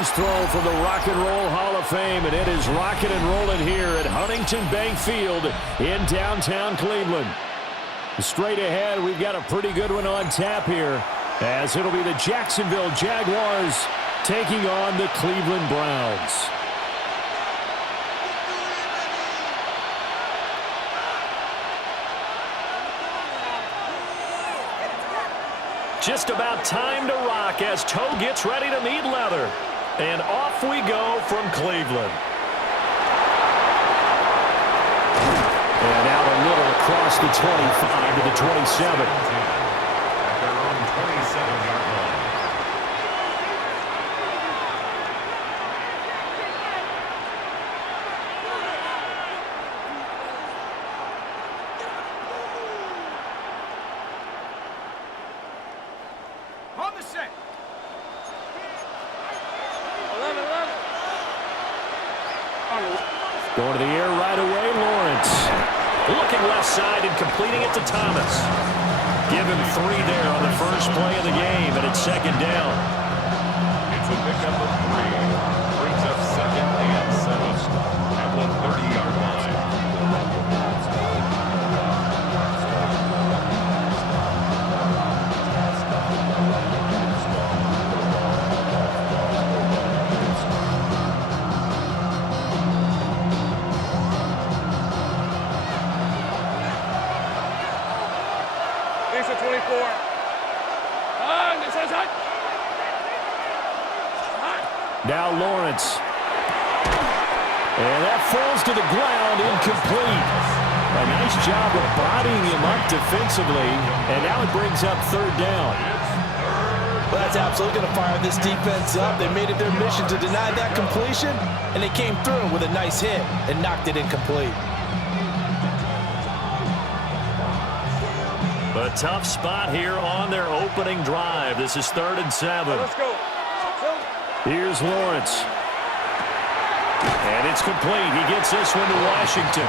his throw from the Rock and Roll Hall of Fame, and it is rocking and rolling here at Huntington Bank Field in downtown Cleveland. Straight ahead, we've got a pretty good one on tap here, as it'll be the Jacksonville Jaguars taking on the Cleveland Browns. Just about time to rock as toe gets ready to meet leather. And off we go from Cleveland. And out a little across the 25 to the 27. At their own 27-yard line. On the set. 11. Going to the air right away, Lawrence. Looking left side and completing it to Thomas. Give him 3 there on the first play of the game, and it's second down. It's a pickup of 3. Brings up second and 7 at the 30-yard line. Lisa 24. This is hot. Now Lawrence. And that falls to the ground, incomplete. A nice job of bodying him up defensively, and now it brings up third down. Well, that's absolutely going to fire this defense up. They made it their mission to deny that completion, and they came through with a nice hit and knocked it incomplete. A tough spot here on their opening drive. This is 3rd and 7. Let's go. Here's Lawrence. And it's complete. He gets this one to Washington.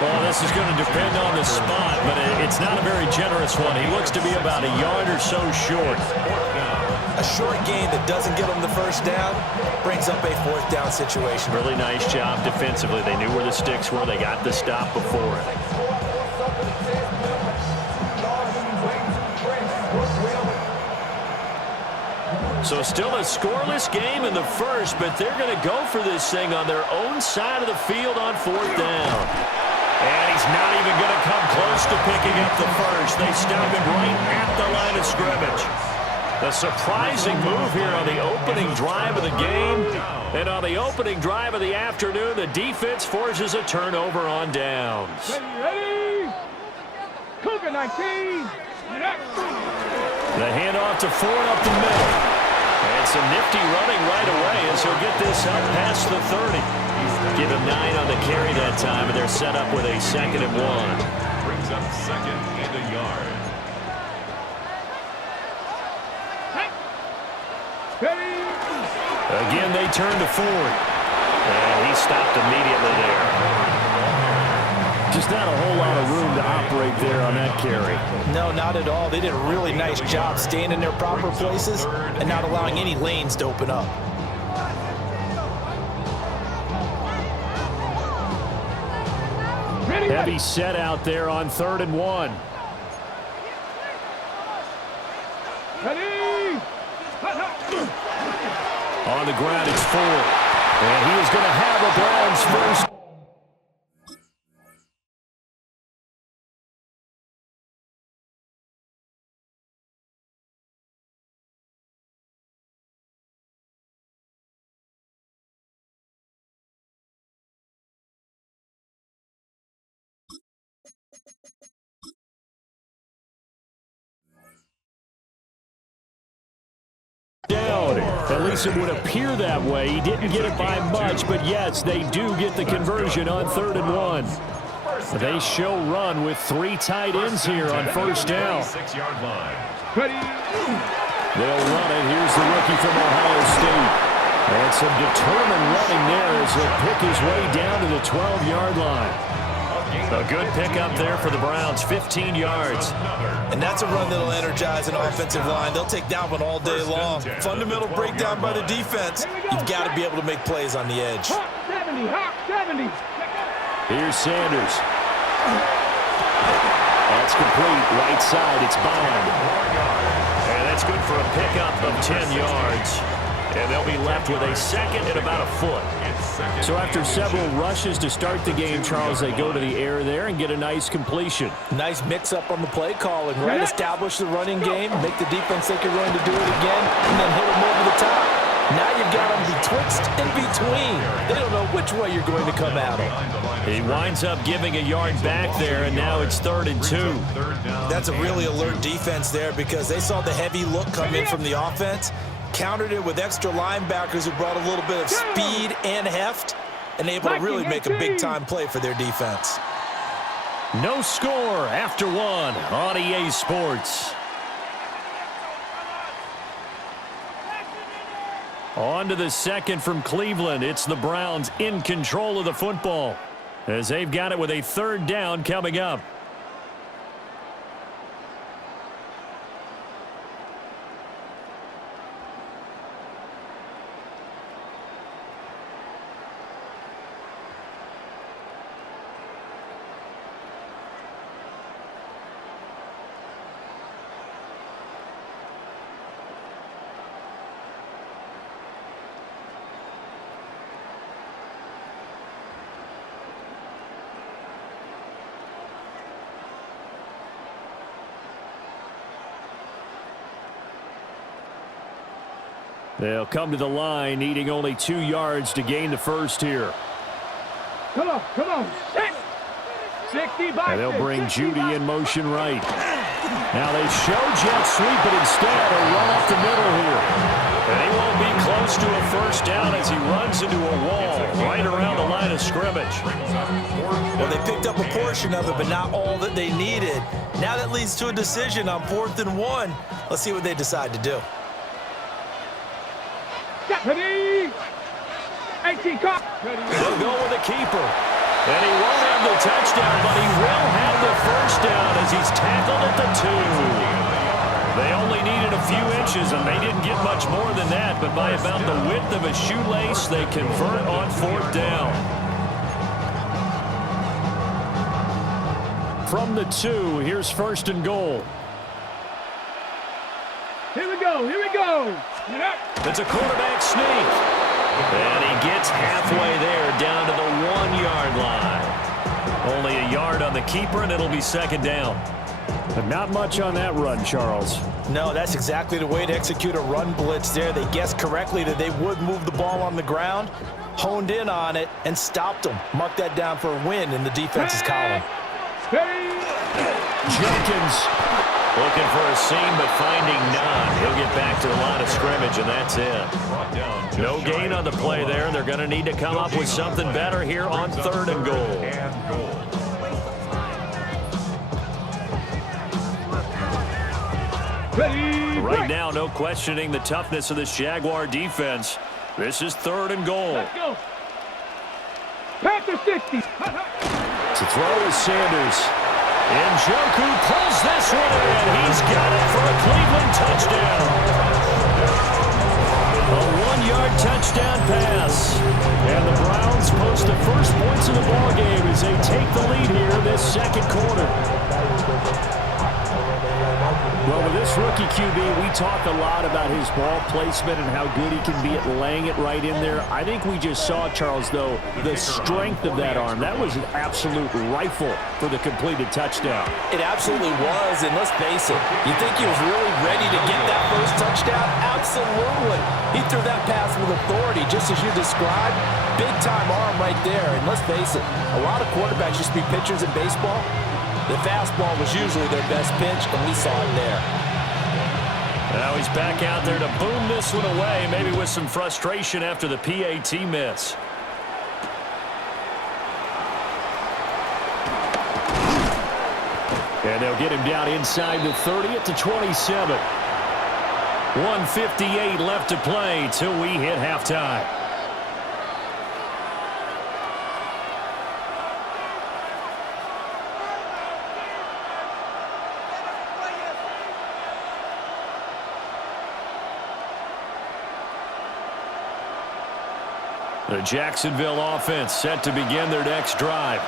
Well, this is going to depend on the spot, but it's not a very generous one. He looks to be about a yard or so short. A short gain that doesn't get them the first down brings up a 4th down situation. Really nice job defensively. They knew where the sticks were. They got the stop before it. So still a scoreless game in the first, but they're going to go for this thing on their own side of the field on 4th down. And he's not even going to come close to picking up the first. They stop him right at the line of scrimmage. A surprising move here on the opening drive of the game. And on the opening drive of the afternoon, the defense forces a turnover on downs. Ready? Cougar 19. The handoff to Ford up the middle. And some nifty running right away as he'll get this up past the 30. Give him 9 on the carry that time, and they're set up with a 2nd and 1. Brings up 2nd and a yard. Again, they turn to Ford. And he stopped immediately there. Just not a whole lot of room to operate there on that carry. No, not at all. They did a really nice job staying in their proper places and not allowing any lanes to open up. Heavy set out there on 3rd and 1. Ready? On the ground, it's Ford. And he is going to have a Browns first. Down. At least it would appear that way. He didn't get it by much, but yes, they do get the conversion on 3rd and 1. They show run with 3 tight ends here on 1st down. 6-yard line. Ready? They'll run it. Here's the rookie from Ohio State. And some determined running there as he'll pick his way down to the 12-yard line. A good pickup there for the Browns, 15 yards. And that's a run that'll energize an offensive line. They'll take that one all day long. Fundamental breakdown by the defense. You've got to be able to make plays on the edge. Hawk 70, Hawk 70. Here's Sanders. That's complete. Right side, it's Bond. And that's good for a pickup of 10 yards. And they'll be left with a second and about a foot. So after several rushes to start the game, Charles, they go to the air there and get a nice completion. Nice mix-up on the play calling, right? Establish the running game, make the defense think you're going to do it again, and then hit them over the top. Now you've got them betwixt and between. They don't know which way you're going to come at them. He winds up giving a yard back there, and now it's 3rd and 2. That's a really alert defense there because they saw the heavy look come in from the offense, countered it with extra linebackers who brought a little bit of speed and heft, and able to really make a big-time play for their defense. No score after 1 on EA Sports. On to the second from Cleveland. It's the Browns in control of the football as they've got it with a 3rd down coming up. They'll come to the line, needing only 2 yards to gain the first here. Come on, come on. 60 by And they'll bring Judy in motion right. Now they show jet sweep, but instead a run up the middle here. And he won't be close to a first down as he runs into a wall right around the line of scrimmage. Well, they picked up a portion of it, but not all that they needed. Now that leads to a decision on 4th and 1. Let's see what they decide to do. Ready? 18 cop. They'll go with a keeper. And he won't have the touchdown, but he will have the first down as he's tackled at the 2. They only needed a few inches, and they didn't get much more than that, but by about the width of a shoelace, they convert on 4th down. From the 2, here's 1st and goal. Here we go, here we go. It's a quarterback sneak. And he gets halfway there down to the 1-yard line. Only a yard on the keeper, and it'll be 2nd down. But not much on that run, Charles. No, that's exactly the way to execute a run blitz there. They guessed correctly that they would move the ball on the ground, honed in on it, and stopped them. Mark that down for a win in the defense's column. Jenkins looking for a seam, but finding none. He'll get back to the line of scrimmage, and that's it. No gain on the play there. They're going to need to come up with something better here on 3rd and goal. Right now, no questioning the toughness of this Jaguar defense. This is 3rd and goal. Let's go. Panther 60. To throw is Sanders. And Njoku pulls this one in. He's got it for a Cleveland touchdown. A 1-yard touchdown pass. And the Browns post the first points of the ballgame as they take the lead here this 2nd quarter. Well, with this rookie QB, we talk a lot about his ball placement and how good he can be at laying it right in there. I think we just saw, Charles, though, the strength of that arm. That was an absolute rifle for the completed touchdown. It absolutely was, and let's face it, you think he was really ready to get that first touchdown? Absolutely. He threw that pass with authority, just as you described. Big-time arm right there, and let's face it, a lot of quarterbacks used to be pitchers in baseball. The fastball was usually their best pitch, and we saw it there. Now he's back out there to boom this one away, maybe with some frustration after the PAT miss. And they'll get him down inside the 30 at the 27. 1:58 left to play till we hit halftime. The Jacksonville offense set to begin their next drive.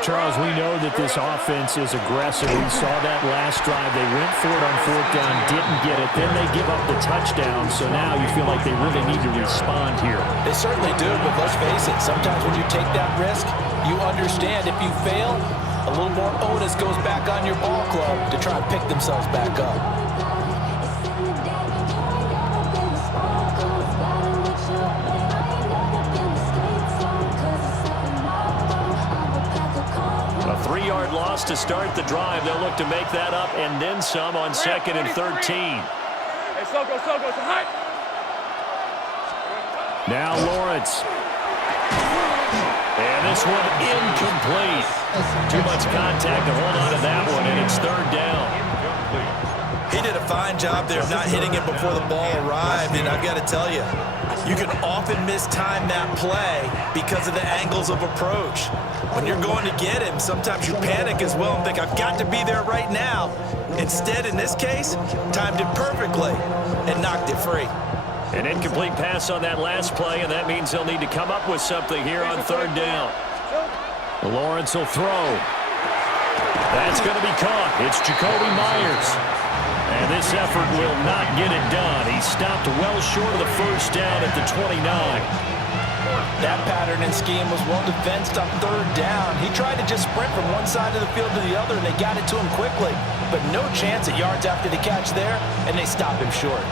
Charles, we know that this offense is aggressive. We saw that last drive. They went for it on fourth down, didn't get it. Then they give up the touchdown, so now you feel like they really need to respond here. They certainly do, but let's face it, sometimes when you take that risk, you understand if you fail, a little more onus goes back on your ball club to try and pick themselves back up. A 3-yard loss to start the drive. They'll look to make that up and then some on 2nd and 13. Hey, Soko, high. Now Lawrence. And this one incomplete. Too much contact to hold on to that one, and it's 3rd down. He did a fine job there of not hitting it before the ball arrived, and I've got to tell you, you can often mistime that play because of the angles of approach. When you're going to get him, sometimes you panic as well and think, I've got to be there right now. Instead, in this case, timed it perfectly and knocked it free. An incomplete pass on that last play, and that means they'll need to come up with something here on 3rd down. Lawrence will throw. That's going to be caught. It's Jacoby Myers. And this effort will not get it done. He stopped well short of the 1st down at the 29. That pattern and scheme was well defensed on 3rd down. He tried to just sprint from one side of the field to the other, and they got it to him quickly. But no chance at yards after the catch there, and they stop him short.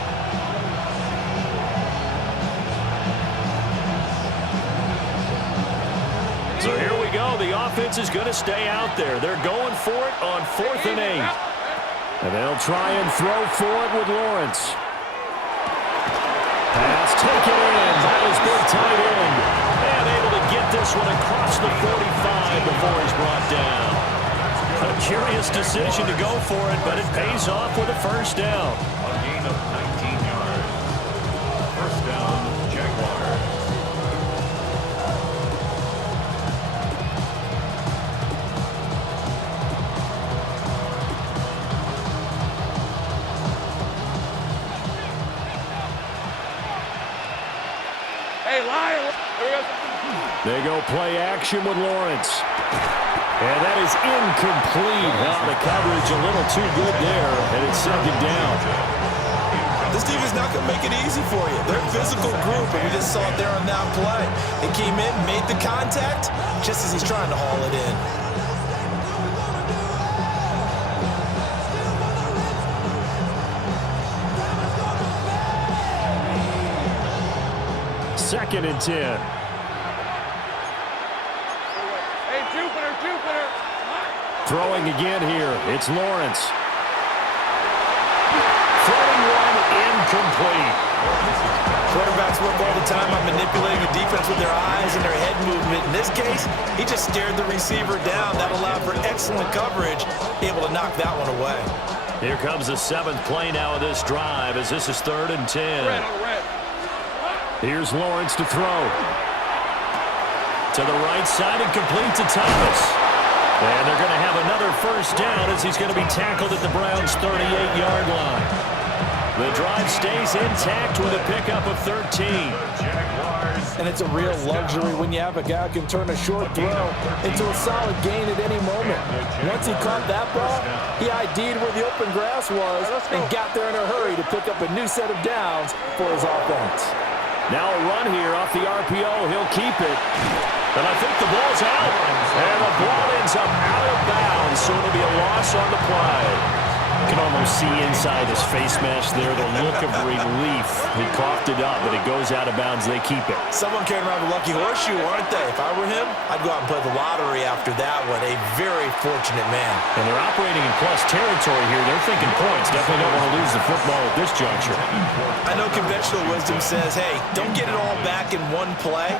So here we go. The offense is going to stay out there. They're going for it on 4th and 8. And they'll try and throw for it with Lawrence. Pass taken in by his big tight end. And able to get this one across the 45 before he's brought down. A curious decision to go for it, but it pays off with a 1st down. A gain of 19 yards. 1st down, Jaguars. They go play action with Lawrence. And that is incomplete. Now the coverage a little too good there, and it's 2nd down. This defense is not going to make it easy for you. They're a physical group, and we just saw it there on that play. They came in, made the contact, just as he's trying to haul it in. 2nd and 10. Jupiter. Throwing again here. It's Lawrence. Throwing one incomplete. Quarterbacks work all the time on manipulating the defense with their eyes and their head movement. In this case, he just stared the receiver down. That allowed for excellent coverage, able to knock that one away. Here comes the 7th play now of this drive as this is 3rd and 10. Here's Lawrence to throw. To the right side and complete to Thomas. And they're going to have another 1st down as he's going to be tackled at the Browns' 38-yard line. The drive stays intact with a pickup of 13. And it's a real luxury when you have a guy who can turn a short throw into a solid gain at any moment. Once he caught that ball, he ID'd where the open grass was and got there in a hurry to pick up a new set of downs for his offense. Now a run here off the RPO. He'll keep it. And I think the ball's out. And the ball ends up out of bounds, so it'll be a loss on the play. You can almost see inside his face mask there the look of relief. He coughed it up, but it goes out of bounds. They keep it. Someone carrying around a lucky horseshoe, aren't they? If I were him, I'd go out and play the lottery after that one. A very fortunate man. And they're operating in plus territory here. They're thinking points. Definitely don't want to lose the football at this juncture. I know conventional wisdom says, hey, don't get it all back in one play.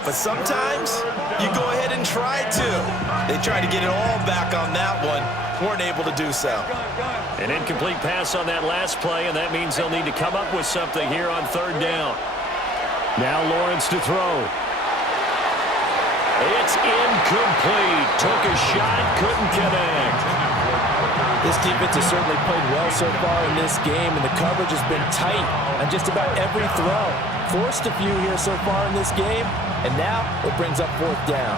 But sometimes you go ahead and try to. They tried to get it all back on that one. Weren't able to do so. An incomplete pass on that last play, and that means they'll need to come up with something here on 3rd down. Now Lawrence to throw. It's incomplete. Took a shot, couldn't connect. This defense has certainly played well so far in this game, and the coverage has been tight on just about every throw. Forced a few here so far in this game, and now it brings up 4th down.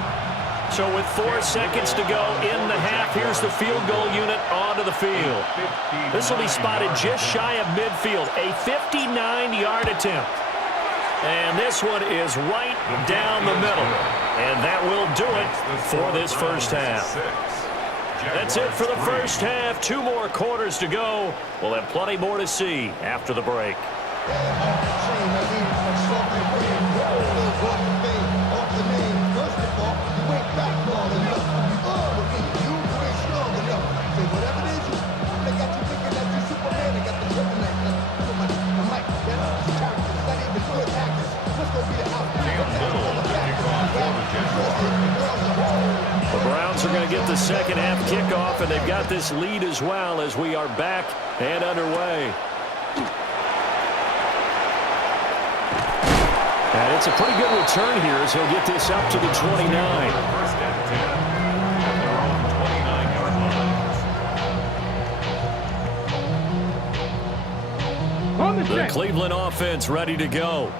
So with 4 seconds to go in the half, here's the field goal unit onto the field. This will be spotted just shy of midfield, a 59-yard attempt. And this one is right down the middle. And that will do it for this first half. That's it for the first half. 2 more quarters to go. We'll have plenty more to see after the break. The Browns are going to get the second half kickoff, and they've got this lead as well as we are back and underway. And it's a pretty good return here as he'll get this up to the 29. First and 10 at their own 29-yard line. On the The check. Cleveland offense ready to go.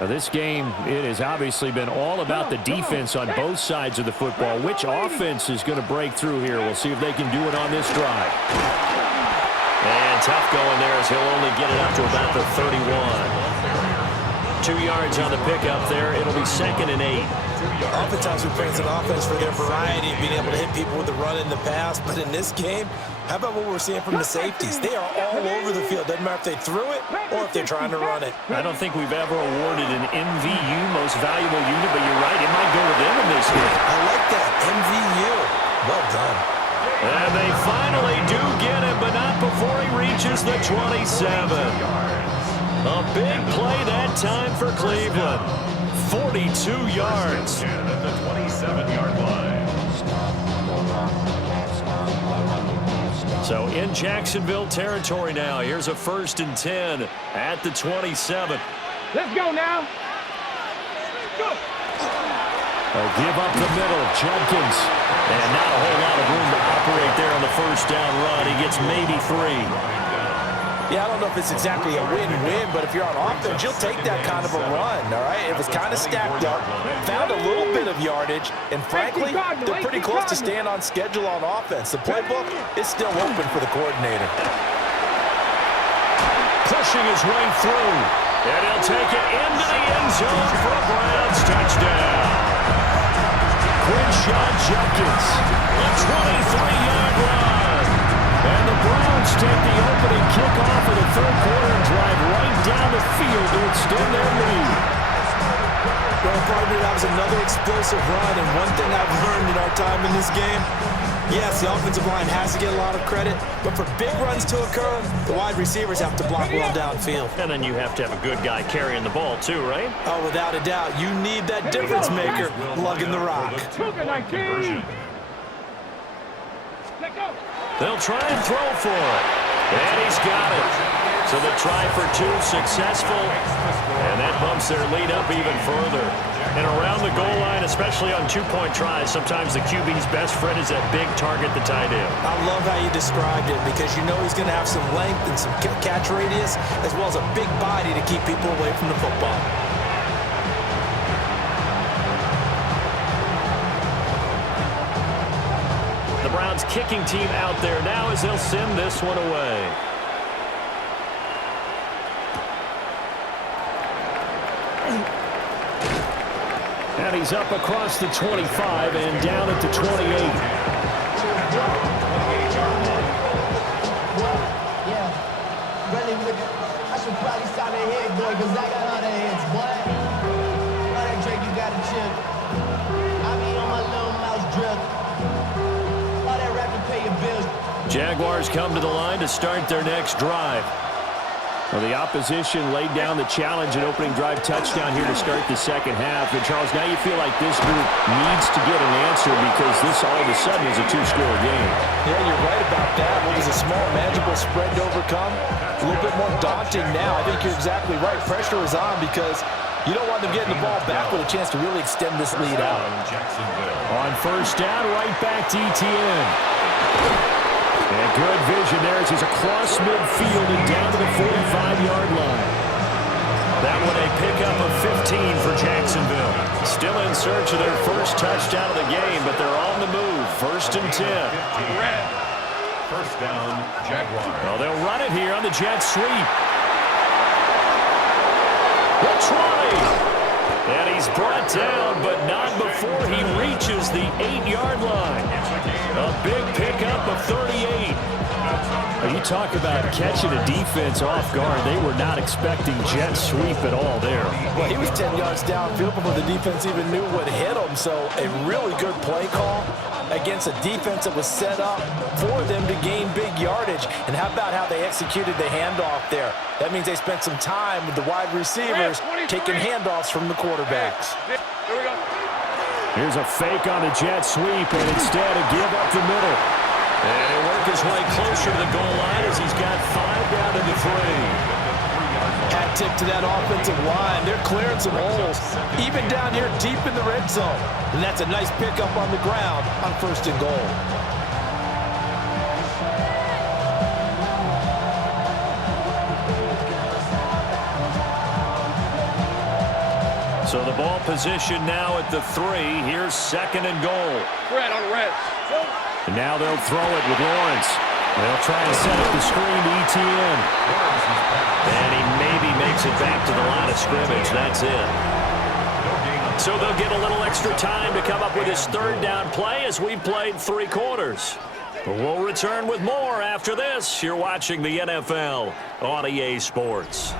Now this game, it has obviously been all about the defense on both sides of the football. Which offense is going to break through here? We'll see if they can do it on this drive. And tough going there as he'll only get it up to about the 31. 2 yards on the pickup there. It'll be 2nd and 8. Oftentimes we praise an offense for their variety of being able to hit people with the run in the pass, but in this game, how about what we're seeing from the safeties? They are all over the field. Doesn't matter if they threw it or if they're trying to run it. I don't think we've ever awarded an MVU, most valuable unit, but you're right, it might go to them in this game. I like that. MVU. Well done. And they finally do get him, but not before he reaches the 27. A big play that time for Cleveland. 42 yards. At the 27-yard line. So in Jacksonville territory now. Here's a 1st and 10 at the 27. Let's go now. Go. Give up the middle, Judkins. And not a whole lot of room to operate there on the first down run. He gets maybe 3. Yeah, I don't know if it's exactly a win-win, but if you're on offense, you'll take that kind of a run, all right? It was kind of stacked up, found a little bit of yardage, and frankly, they're pretty close to staying on schedule on offense. The playbook is still open for the coordinator. Pushing his way through, and he'll take it into the end zone for a Browns touchdown. Quinshaw Judkins, a 23-yard run. And the Browns take the opening kickoff of the 3rd quarter and drive right down the field to extend their lead. Well, partner, that was another explosive run, and one thing I've learned in our time in this game, yes, the offensive line has to get a lot of credit, but for big runs to occur, the wide receivers have to block well downfield. And then you have to have a good guy carrying the ball too, right? Oh, without a doubt, you need that difference maker lugging the rock. They'll try and throw for it. And he's got it. So the try for 2 successful. And that bumps their lead up even further. And around the goal line, especially on 2-point tries, sometimes the QB's best friend is that big target, the tight end. I love how you described it because you know he's going to have some length and some catch radius as well as a big body to keep people away from the football. The Browns kicking team out there now as they'll send this one away. And he's up across the 25 and down at the 28. I should probably stop that head, boy, because I got all that heads, boy. All that Drake, you got to chill. I be on my little mouse drip. All that rap to pay your bills. Jaguars come to the line to start their next drive. Well, the opposition laid down the challenge and opening drive touchdown here to start the second half. And, Charles, now you feel like this group needs to get an answer because this all of a sudden is a 2-score game. Yeah, you're right about that. What was a small, manageable spread to overcome? A little bit more daunting now. I think you're exactly right. Pressure is on because you don't want them getting the ball back with a chance to really extend this lead out. On first down, right back to ETN. And good vision there as he's across midfield and down to the 45-yard line. That one a pickup of 15 for Jacksonville. Still in search of their first touchdown of the game, but they're on the move. 1st and 10. First down, Jaguars. Well, they'll run it here on the jet sweep. The try. And he's brought down, but not before he reaches the 8-yard line. A big pickup of 38. You talk about catching a defense off guard. They were not expecting jet sweep at all there. Well, he was 10 yards downfield before the defense even knew what hit him. So a really good play call against a defense that was set up for them to gain big yardage. And how about how they executed the handoff there? That means they spent some time with the wide receivers taking handoffs from the quarterbacks. Here's a fake on the jet sweep, and instead a give up the middle. And he'll work his way closer to the goal line as he's got 5 down to the 3. Hat tip to that offensive line. They're clearing some holes, even down here deep in the red zone. And that's a nice pickup on the ground on 1st and goal. So the ball position now at the 3. Here's 2nd and goal. Red on red. And now they'll throw it with Lawrence. They'll try and set up the screen to ETN. And he maybe makes it back to the line of scrimmage. That's it. So they'll get a little extra time to come up with his 3rd down play as we've played 3 quarters. But we'll return with more after this. You're watching the NFL on EA Sports.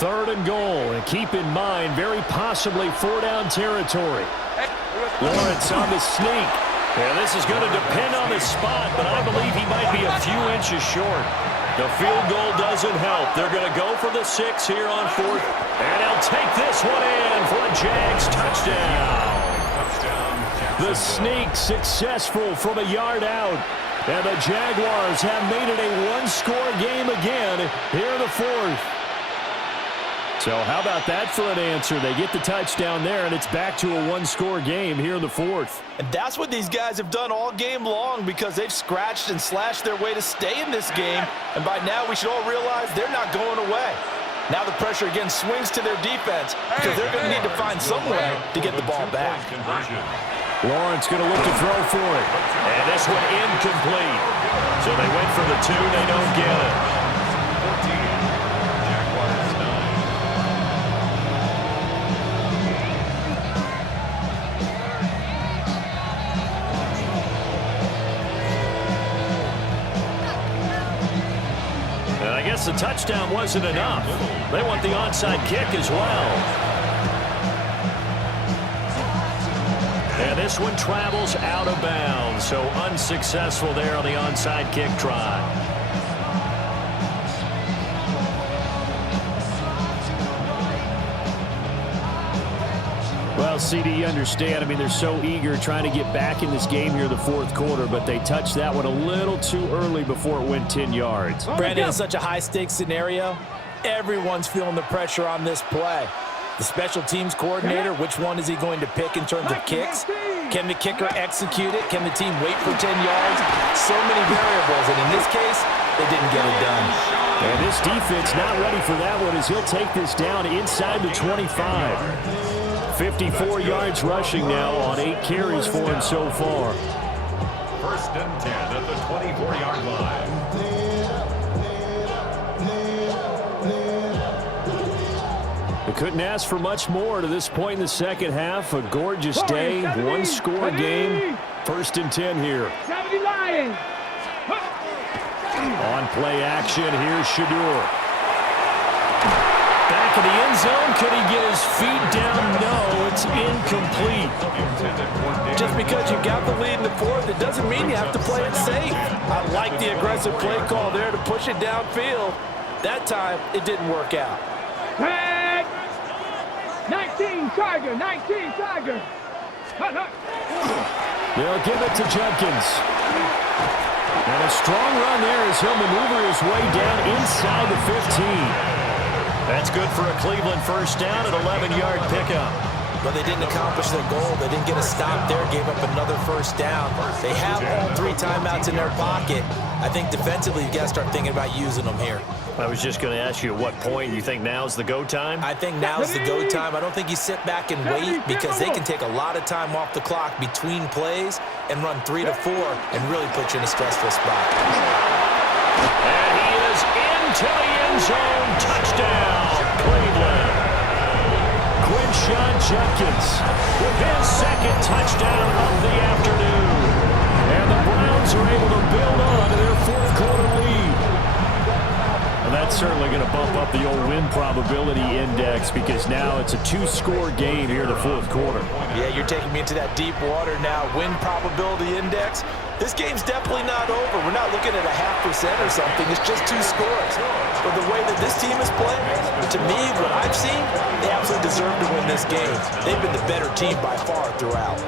Third and goal, and keep in mind, very possibly 4-down territory. Lawrence on the sneak. Yeah, this is going to depend on the spot, but I believe he might be a few inches short. The field goal doesn't help. They're going to go for the 6 here on 4th, and they'll take this one in for a Jags touchdown. The sneak successful from a yard out, and the Jaguars have made it a 1-score game again here in the 4th. So how about that for an answer? They get the touchdown there, and it's back to a 1-score game here in the 4th. And that's what these guys have done all game long because they've scratched and slashed their way to stay in this game. And by now, we should all realize they're not going away. Now the pressure again swings to their defense because they're going to need to find some way to get the ball back. Lawrence going to look to throw for it. And this one incomplete. So they went for the 2. They don't get it. The touchdown wasn't enough. They want the onside kick as well. And this one travels out of bounds, so unsuccessful there on the onside kick try. Well, CD, you understand. I mean, they're so eager trying to get back in this game here in the 4th quarter, but they touched that one a little too early before it went 10 yards. Brandon, in such a high-stakes scenario, everyone's feeling the pressure on this play. The special teams coordinator, which one is he going to pick in terms of kicks? Can the kicker execute it? Can the team wait for 10 yards? So many variables, and in this case, they didn't get it done. And this defense not ready for that one as he'll take this down inside the 25. 54 yards rushing now on 8 carries for him so far. 1st and 10 at the 24-yard line. They couldn't ask for much more to this point in the second half. A gorgeous day, 1-score game. 1st and 10 here. 70 Lions. On play action, here's Shadur. Back in the end zone, could he get his feet down? No, it's incomplete. Just because you got the lead in the 4th, it doesn't mean you have to play it safe. I like the aggressive play call there to push it downfield. That time, it didn't work out. Tag! 19 Tiger, 19 Tiger. Hut, hut. They'll give it to Jenkins. And a strong run there as he'll maneuver his way down inside the 15. That's good for a Cleveland first down, an 11-yard pickup. But they didn't accomplish their goal. They didn't get a stop there, gave up another first down. They have all 3 timeouts in their pocket. I think defensively, you've got to start thinking about using them here. I was just going to ask you at what point you think now's the go time? I think now's the go time. I don't think you sit back and wait because they can take a lot of time off the clock between plays and run 3 to 4 and really put you in a stressful spot. And he is into the end zone. Touchdown, Cleveland. Quinshon Judkins with his second touchdown of the afternoon. And the Browns are able to build on to their fourth-quarter lead. Well, that's certainly going to bump up the old win probability index because now it's a 2-score game here in the fourth quarter. Yeah, you're taking me into that deep water now. Win probability index. This game's definitely not over. We're not looking at a 0.5% or something. It's just 2 scores. But the way that this team is playing, to me, what I've seen, they absolutely deserve to win this game. They've been the better team by far throughout.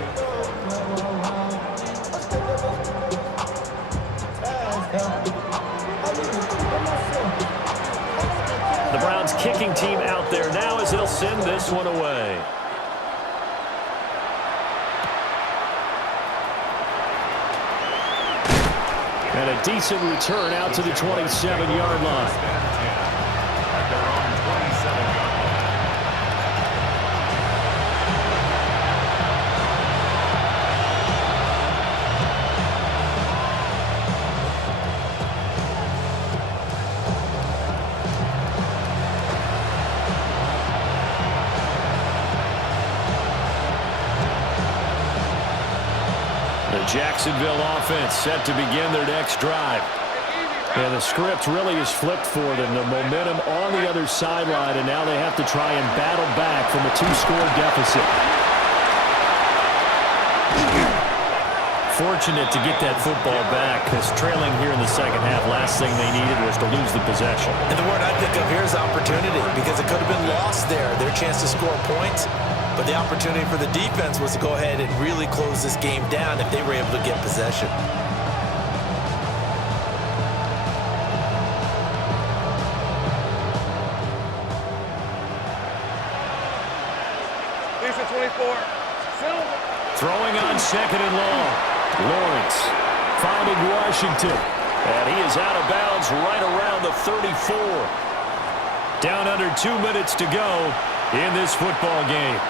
The Browns kicking team out there now as they'll send this one away. And a decent return out to the 27-yard line. At their own 27-yard line. Jacksonville offense set to begin their next drive. And the script really is flipped for them. The momentum on the other sideline, and now they have to try and battle back from a 2-score deficit. Fortunate to get that football back because trailing here in the second half, last thing they needed was to lose the possession. And the word I think of here is opportunity because it could have been lost there, their chance to score points. But the opportunity for the defense was to go ahead and really close this game down if they were able to get possession. Lisa 24. Silver. Throwing on second and long. Lawrence finding Washington. And he is out of bounds right around the 34. Down under 2 minutes to go in this football game.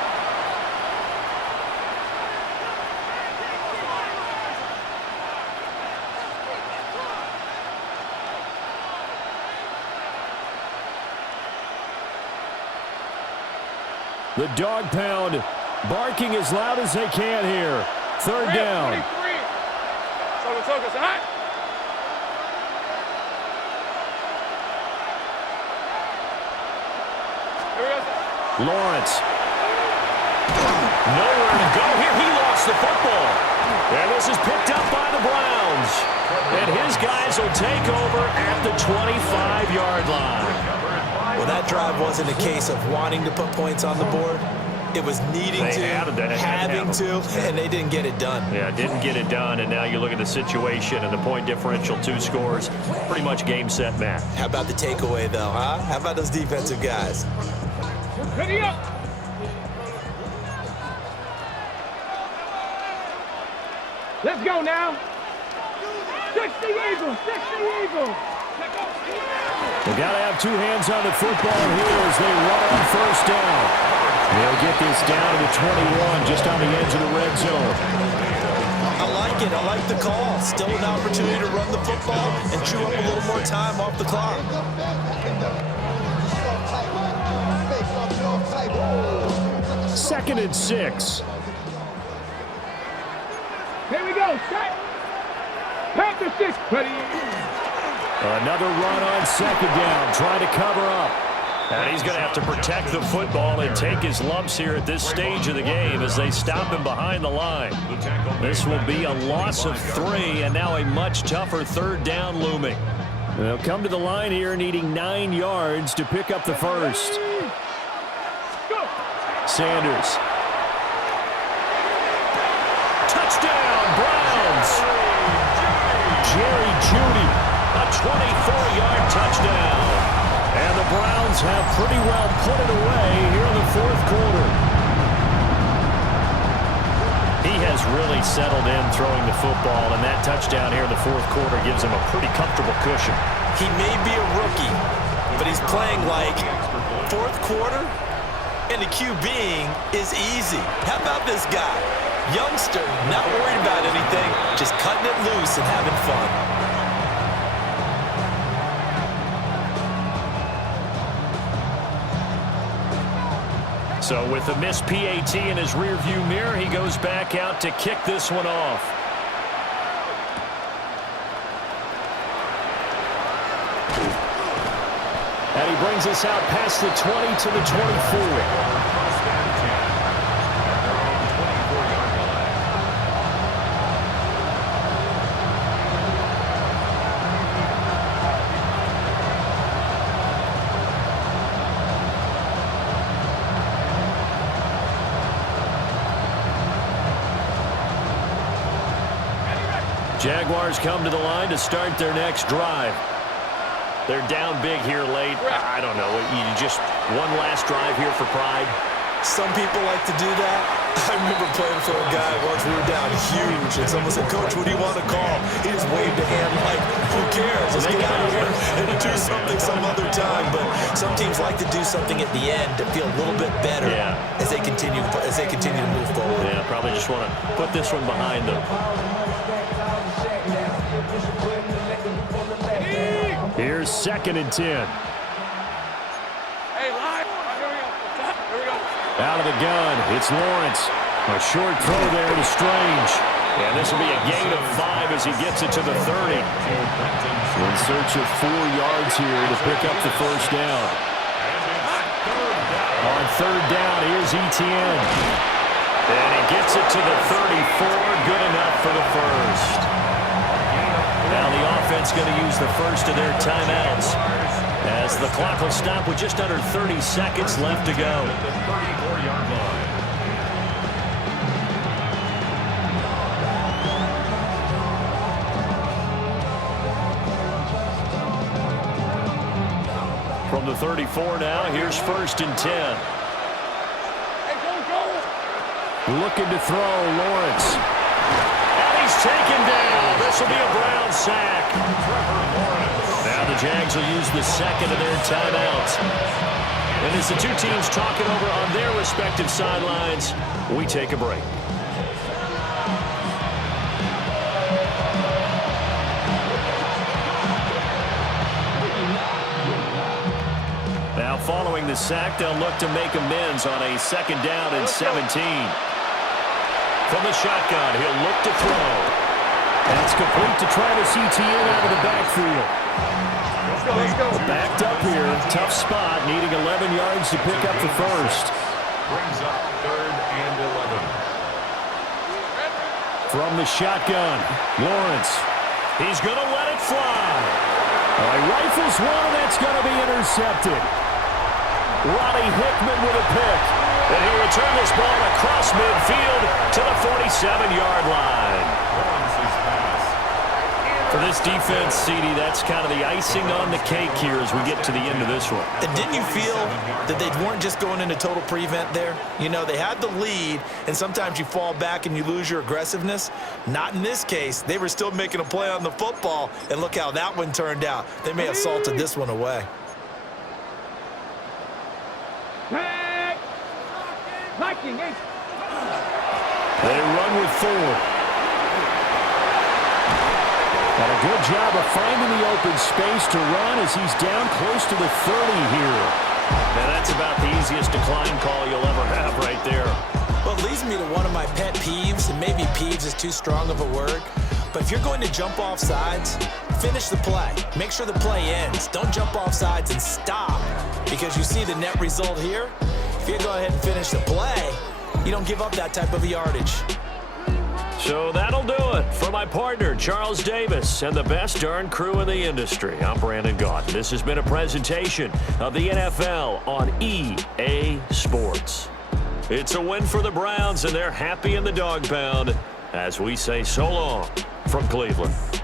The dog pound barking as loud as they can here. Third down. Lawrence. Nowhere to go here. He lost the football. And this is picked up by the Browns. And his guys will take over at the 25-yard line. Well, that drive wasn't a case of wanting to put points on the board. It was needing to, having to, and they didn't get it done. Yeah, didn't get it done, and now you look at the situation and the point differential, 2 scores, pretty much game, set, match. How about the takeaway, though, huh? How about those defensive guys? Ready up. Let's go now. 60 Eagles, 60 Eagles. They got to have 2 hands on the football here as they run on first down. They'll get this down to the 21, just on the edge of the red zone. I like it. I like the call. Still an opportunity to run the football and chew up a little more time off the clock. Second and 6. Here we go. Set. Panther 6. Ready. Another run on second down, trying to cover up. And he's going to have to protect the football and take his lumps here at this stage of the game as they stop him behind the line. This will be a loss of 3, and now a much tougher third down looming. They'll come to the line here needing 9 yards to pick up the first. Sanders. Touchdown, Browns! Jerry Jeudy, a 24-yard touchdown. And the Browns have pretty well put it away here in the fourth quarter. He has really settled in throwing the football, and that touchdown here in the fourth quarter gives him a pretty comfortable cushion. He may be a rookie, but he's playing like fourth quarter, and the QBing is easy. How about this guy? Youngster, not worried about anything, just cutting it loose and having fun. So with the missed PAT in his rearview mirror, he goes back out to kick this one off. And he brings us out past the 20 to the 24. Jaguars come to the line to start their next drive. They're down big here late. I don't know. You just one last drive here for pride. Some people like to do that. I remember playing for a guy once we were down huge, and someone said, "Coach, what do you want to call?" He just waved a hand like, "Who cares? Let's get out of here and do something some other time." But some teams like to do something at the end to feel a little bit better as they continue to move forward. Yeah, probably just want to put this one behind them. Here's 2nd and 10. Out of the gun, it's Lawrence. A short throw there to Strange. And this will be a gain of 5 as he gets it to the 30. In search of 4 yards here to pick up the first down. On 3rd down, here's Etienne. And he gets it to the 34. Good enough for the first. Now the offense going to use the first of their timeouts as the clock will stop with just under 30 seconds left to go. From the 34 now, here's 1st and 10. Looking to throw, Lawrence. And he's taken down. This will be a Brown sack. Now the Jags will use the second of their timeouts. And as the two teams talk it over on their respective sidelines, we take a break. Now following the sack, they'll look to make amends on a 2nd down and 17. From the shotgun, he'll look to throw. That's complete to Travis Etienne out of the backfield. Let's go. Backed up here, tough spot, needing 11 yards to pick up the first. Brings up 3rd and 11. From the shotgun, Lawrence. He's going to let it fly. He rifles one, and that's going to be intercepted. Roddy Hickman with a pick. And he'll return this ball across midfield to the 47-yard line. For this defense, CD, that's kind of the icing on the cake here as we get to the end of this one. And didn't you feel that they weren't just going into total prevent there? You know, they had the lead, and sometimes you fall back and you lose your aggressiveness. Not in this case. They were still making a play on the football, and look how that one turned out. They may have salted this one away. They run with 4. And a good job of finding the open space to run as he's down close to the 30 here. Now that's about the easiest decline call you'll ever have right there. Well, it leads me to one of my pet peeves, and maybe peeves is too strong of a word, but if you're going to jump off sides, finish the play. Make sure the play ends. Don't jump off sides and stop because you see the net result here. If you go ahead and finish the play, you don't give up that type of yardage. So that'll do it for my partner, Charles Davis, and the best darn crew in the industry. I'm Brandon Gaunt. This has been a presentation of the NFL on EA Sports. It's a win for the Browns, and they're happy in the dog pound as we say so long from Cleveland.